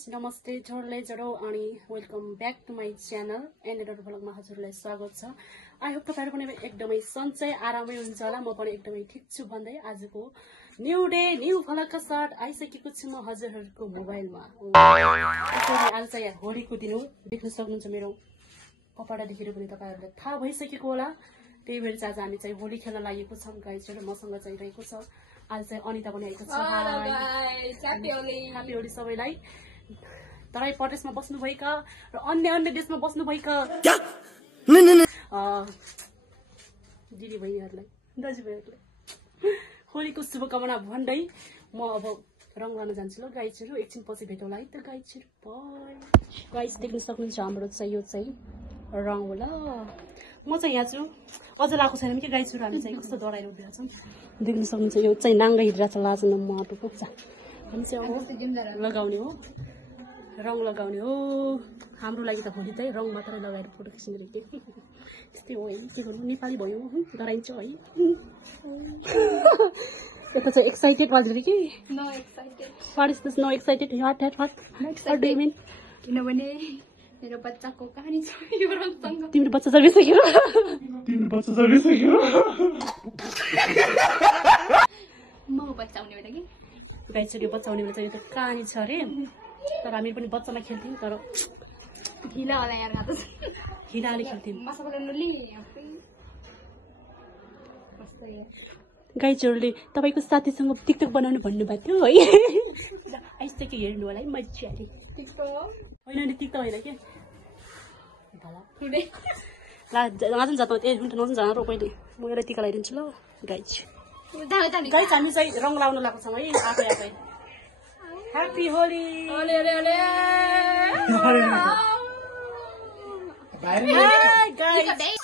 Guys नमस्ते जोरले जरो अनि welcome back to my channel एनएडर भ्लगमा हजुरलाई स्वागत छ। आई होप तपाईहरु पनि एकदमै सन्चै आरामै हुनुहुन्छ होला। म पनि एकदमै ठीक छु भन्दै आजको न्यू डे न्यू भ्लगका साथ आइसकेको छु म हजुरहरुको मोबाइलमा। आज चाहिँ होलीको दिन हो, देख्न सक्नुहुन्छ मेरो कपडा देखेर पनि तपाईहरुलाई थाहा भइसकेको होला। त्यही भएर आज हामी चाहिँ होली खेल्न लागेको छौं गाइसहरु। मसँग चाहिँ रहेको छ आज चाहिँ अनिता पनि आएको छ। ह्यापी होली सबैलाई। तराई प्रदेशमा बस्नुभएका र अन्य देशमा बस्नुभएका दिदी बहिनीहरुलाई दाजुभाइहरुलाई होलीको शुभकामना भन्दै म अब रङ लान जान्छु ल गाइसहरु। एकछिन पछि भेटौँला है त गाइसहरु। बाइ। गाइस देख्न सक्नुहुन्छ हाम्रो चाहिँ यो चाहिँ रङ हो ल। म चाहिँ यहाँ छु अझ लाएको छैन कि गाइसहरु। हामी चाहिँ कस्तो डराएर उभिएको छौं देख्न सक्नुहुन्छ। यो चाहिँ नाङ्गा हिँडिरहेको छ लाजन माटो पुग्छ। हामी चाहिँ अब लगाउने हो, रङ लगाउने हो। हाम्रो लागि त भोलि चाहिँ रङ मात्रै लगाएर फोटो खिच्ने रहेछ। त्यस्तै हो है, के गर्नु नेपाली भयो डराइन्छ है। यता चाहिँ एक्साइटेड वाल्दै कि no excited. What is this no excited? What do you mean? किनभने मेरो बच्चाको कहानी छ यो रङसँग। तिम्रो बच्चा जन्मिसक्यो? म बच्चा हुने बेला कि गाइसहरु यो बच्चा हुने बेला चाहिँ यो त कहानी छ अरे। तर हामी पनि बच्चामा खेल्थ्यौं तर हिला होला यार गातो हिलाले खेल्थ्यौं। मसाला नली गाइजहरुले तपाईको साथीसँग टिकटक बनाउनु भन्नुभएको थियो है। आइसक्यो हेर्नु होला है मज्जाले। टिकटक होइन नि टिकटक होइन के ला नजान जात ए नजान जान रो पहिले म एउटा टिका लगाइदिन्छु ल गाइज। गाइज हामी चाहिँ रङ लाउन लागेको छौँ है आफै आफै। ह्यापी होली। ओले ओले ओले गाइज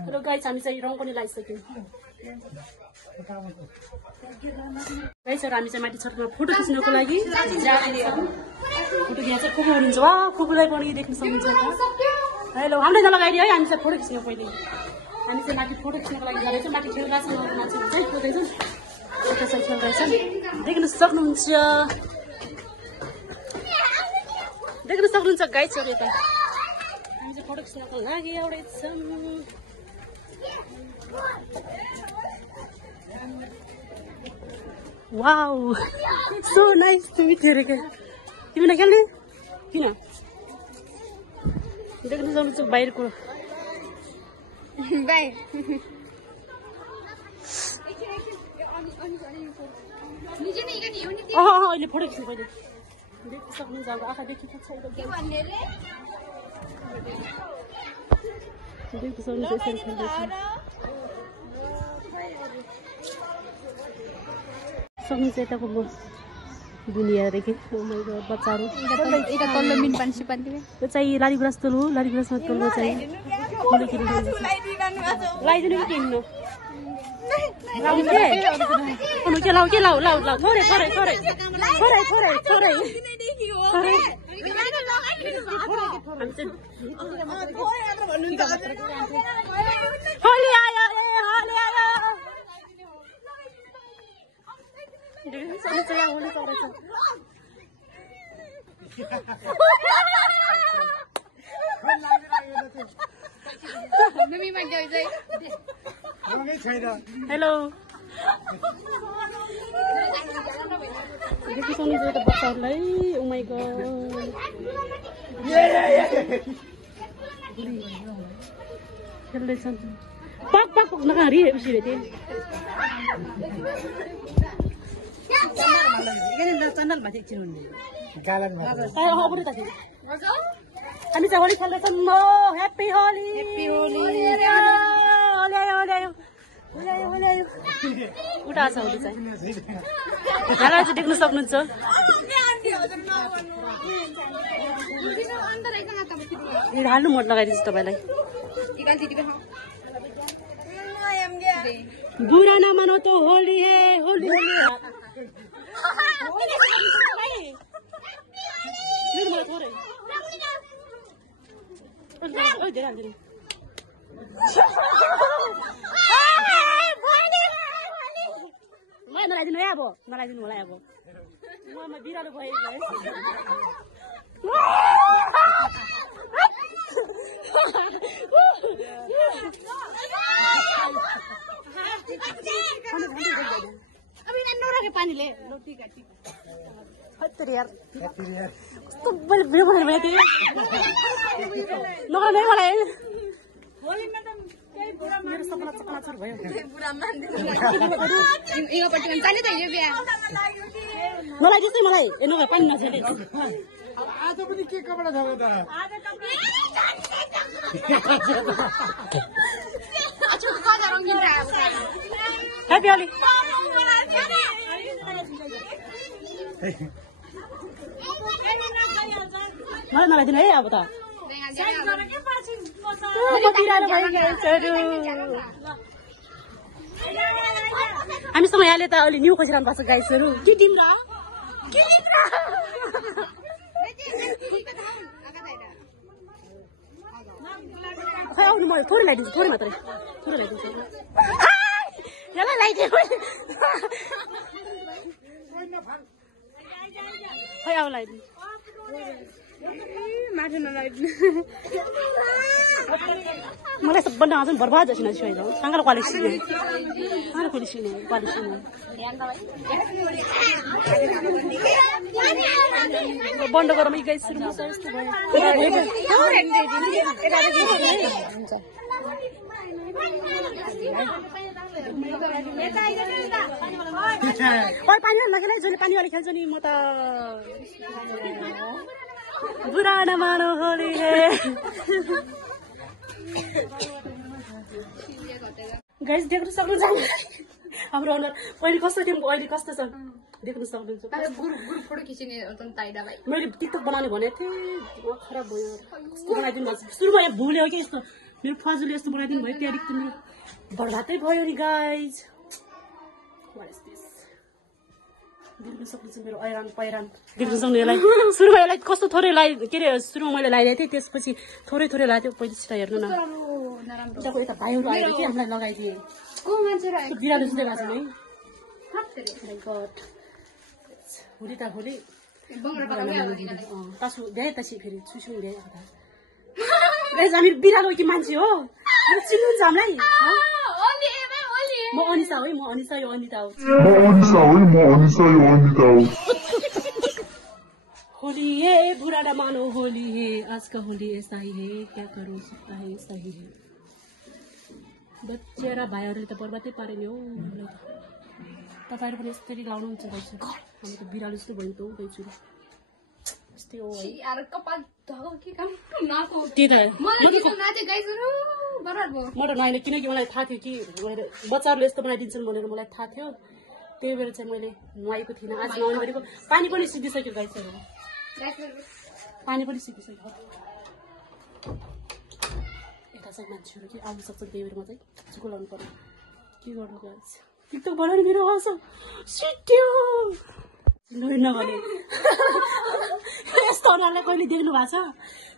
हेलो गाइस हामी चाहिँ रङ पनि लगाइसक्यौँ। गाइसहरु हामी चाहिँ माथि छतमा फोटो खिच्नको लागि फोटो खिच्न चाहिँ फुपू हुनुहुन्छ। वा फुपूलाई पनि देख्न सक्नुहुन्छ। हेलो हामीलाई नलगाइदियो है, हामी चाहिँ फोटो खिच्नु पहिले। हामी चाहिँ माथि फोटो खिच्नको लागि जाँदैछौँ। माथि खेल्दैछौँ मान्छेहरू चाहिँ खेल्दैछौँ। एउटा चाहिँ खेल्दैछन् देख्न सक्नुहुन्छ। देख्न सक्नुहुन्छ गाइसहरु। यता हामी चाहिँ फोटो खिच्नको लागि आउँदैछौँ। Wow so nice to meet you. तिमी नखेल्ने किन? देख्न सक्नुहुन्छ बाहिरको बाइ अहिले फोटो खिच्नु पहिले। देख्न सक्नुहुन्छ अब आँखा देखिएको छैन। देख्न सक्नुहुन्छ यसरी खेल्दैछ। सक्नुहुन्छ यताको दुनियाँदेखि बच्चाहरू यता तल्लो मिन पान्छु पान्थे यो चाहिँ लालीगुराँस तोल हो। लालीगुराँसमा तोलमा चाहिँ लगाइदिनु कि किन्नु लाउ के लाउ लाउ लाउ थोरै थोरै थोरै थोरै थोरै थोरै होली आयो होली आयो। होली चल्दैछ। हेलो देखि सक्नुहुन्छ एउटा बच्चाहरूलाई। ओ माइ गड खेल्दैछन्। पक पक पक नगारी उसिरे थिए हामी चाहिँ होली खेल्दैछौँ। ह्याप्पी होली ह्याप्पी होली उठा छ होली चाहिँ यहाँलाई चाहिँ देख्न सक्नुहुन्छ। हाल्नु मोड लगाइदिन्छु तपाईँलाई। बुरा न मानो तो होली है होली नलाइदिनु है अब नलाइदिनु होला अब म बिरालो भयो पानीले कस्तो भिडियो बनाएर भयो त्यो नगर्नु है मलाई मेरो सपना चकनाचुर भयो नलाइदियोस् है मलाई ए नभए पानी नछेले आज पनि के कपडा छ त ह्यापी होली मलाई नलाइदिनु है अब त हामीसँग यहाँले त अलि न्यु खोजिरहनु भएको छ गाइसहरू के तिम्रो खै आउनु म थोरै लगाइदिन्छु थोरै मात्रै थोरै लगाइदिन्छु यसलाई लगाइदियो खै अब लगाइदिनु मलाई सबभन्दा आज बर्बाद जस्तो नछु होइन सँगै क्वालिटी बन्द गरौँ यी गाइस सुरु यस्तो पानी लगेर जसले पानीवाली खेल्छ नि म त बुरा नमानो होली है गाइस देख्न सक्नुहुन्छ हाम्रो अनुहार पहिले कस्तो थियो अहिले कस्तो छ देख्न सक्नुहुन्छ मैले टिकटक बनाउने भनेको थिएँ खराब भयो कस्तो बनाइदिनु भएको सुरुमा यहाँ भुल्यो कि यस्तो मेरो फजुले यस्तो बनाइदिनु भयो त्यहाँदेखि त मेरो बर्बादै भयो नि गाइज देख्न सक्नुहुन्छ मेरो ऐरान पैरान देख्न सक्नु यसलाई सुरुमा यसलाई कस्तो थोरै के अरे सुरुमा मैले लगाइदिएको थिएँ त्यसपछि थोरै थोरै लगाएको थियो पहिलेसित हेर्नु न यता भाइहरू आएर कि हामीलाई लगाइदिए बिरालो जस्तै भएको छ है होली त होली तासु भ्याए तासी फेरि छुसु भ्याए हामी बिरालो कि मान्छे हो चिन्नुहुन्छ हामीलाई म अनिसा हो म अनिसा यो अनिता हो होली है बुरा न मानो होली है आज का होली ऐसा ही है क्या करूं सकता है सही है बच्चेरा भाइहरूले त बर्बादै पारे नि हो तपाईँहरू पनि यसरी लाउनुहुन्छ गाइस हामी त बिरालो जस्तो भयो त हो गाइस यस्तै हो म त नआएन किनकि मलाई थाहा थियो कि बच्चाहरूले यस्तो बनाइदिन्छन् भनेर मलाई थाहा थियो त्यही भएर चाहिँ मैले नुहाएको थिइनँ आज नुहाउने भनेको पानी पनि सिकिसक्यो गाइसहरू पानी पनि सिकिसक्यो यता चाहिँ मान्छेहरू के आउनु सक्छ त्यही भएर म चाहिँ चुको लाउनु पर्यो के गर्नु गाइस टिकटक बनाउने मेरो आउँछ सिट्यो नगर्ने यस्तो अनुहारलाई कहिले देख्नु भएको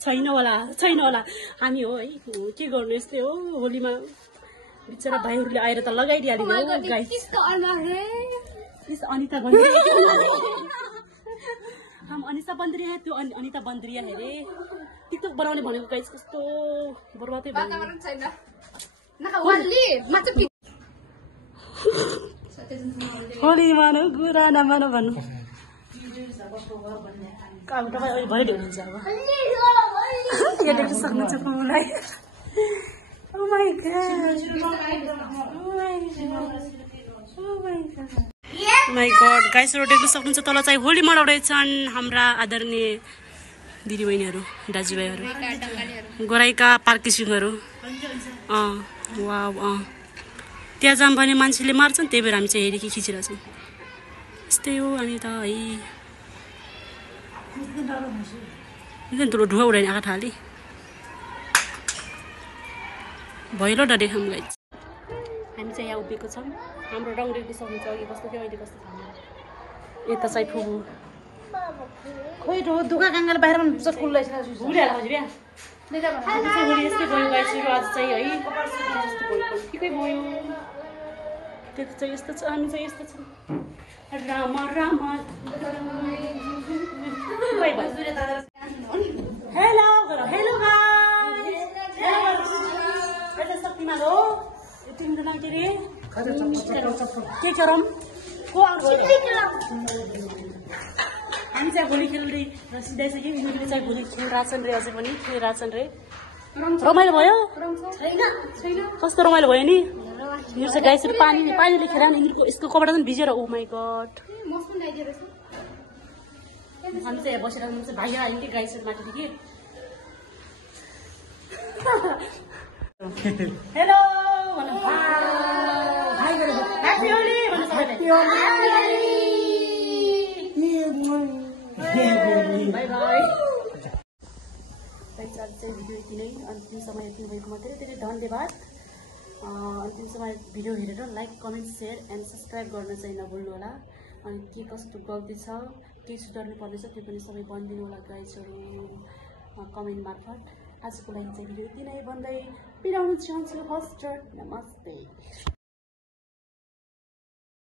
छ छैन होला हामी हो है के गर्नु यस्तै हो होलीमा बिचरा भाइहरूले आएर त लगाइदिइहाल्यो गाइस अनिता बन्द्रिया हम अनिता बन्द्रिया है त्यो अनिता बन्द्रिया है रे टिकटक बनाउने भनेको गाइस कस्तो बर्बादै भयो होली मानो गुरा नमानो भन्नु अब तपाईँ भइदियो हुनुहुन्छ अब यहाँ देख्न सक्नुहुन्छ फुललाई Oh my god. My god. गाइसहरु देख्न सक्नुहुन्छ तल चाहिँ होली मनाउँदैछन् हाम्रा आदरणीय दिदीबहिनीहरू दाजुभाइहरू गोराइका पार्किसिङहरू वाउ त्यहाँ जाम भने मान्छेले मार्छन् त्यही भएर हामी चाहिँ हेरेकी खिचिरहेछौँ यस्तै हो हामी त है निकै ठुलो ढुवा उडाउने आँखा थाली भैलो डरे हम गाइस हामी चाहिँ यहाँ उभिएको छौँ हाम्रो रङ रेडी सक्नुहुन्छ अघि कस्तो थियो अहिले कस्तो छ यता चाहिँ फुबु खोइ रो दुखा काङ्गाल बाहिरमा चटकुल लगाइसकेको छु भुलिहाल्छ हजुर यहाँ चाहिँ भोलि यस्तै गयो गाइसहरू आज चाहिँ है यस्तो भयो ठिकै भयो त्यो चाहिँ यस्तो छ हामी चाहिँ यस्तो छौँ रामा रामा हेलो हेलो शक्तिमा हो तिम्रो नाम के रे के गरौँ को आउँछ हामी चाहिँ भोलि खेल्दै सिधाइसक्यो यिनीहरूले चाहिँ भोलि खेलिरहेछन् रे अझै पनि खेलिरहेछन् रे रमाइलो भयो कस्तो रमाइलो भयो नि यिनीहरू चाहिँ गाइसहरू पानीले खेला नि यिनीहरूको यसको कपडा पनि भिजेर ओ माई गड हामी चाहिँ यहाँ बसेर चाहिँ भाइ आयो कि गाइसहरू माथि कि hello happy Holi by by चाहिँ भिडियो यति नै अन्तिम समय यति भएकोमा धेरै धेरै धन्यवाद अन्तिम समय भिडियो हेरेर like comment share and subscribe गर्न चाहिँ नभुल्नु होला अनि के कस्तो गल्ती छ के सुधार्नु पर्नेछ त्यो पनि सबै भनिदिनु होला गाइजहरू कमेन्ट मार्फत आजको लागि चाहिँ भिडियो यति नै भन्दै बिराउन चाहन्छु हस्त नमस्ते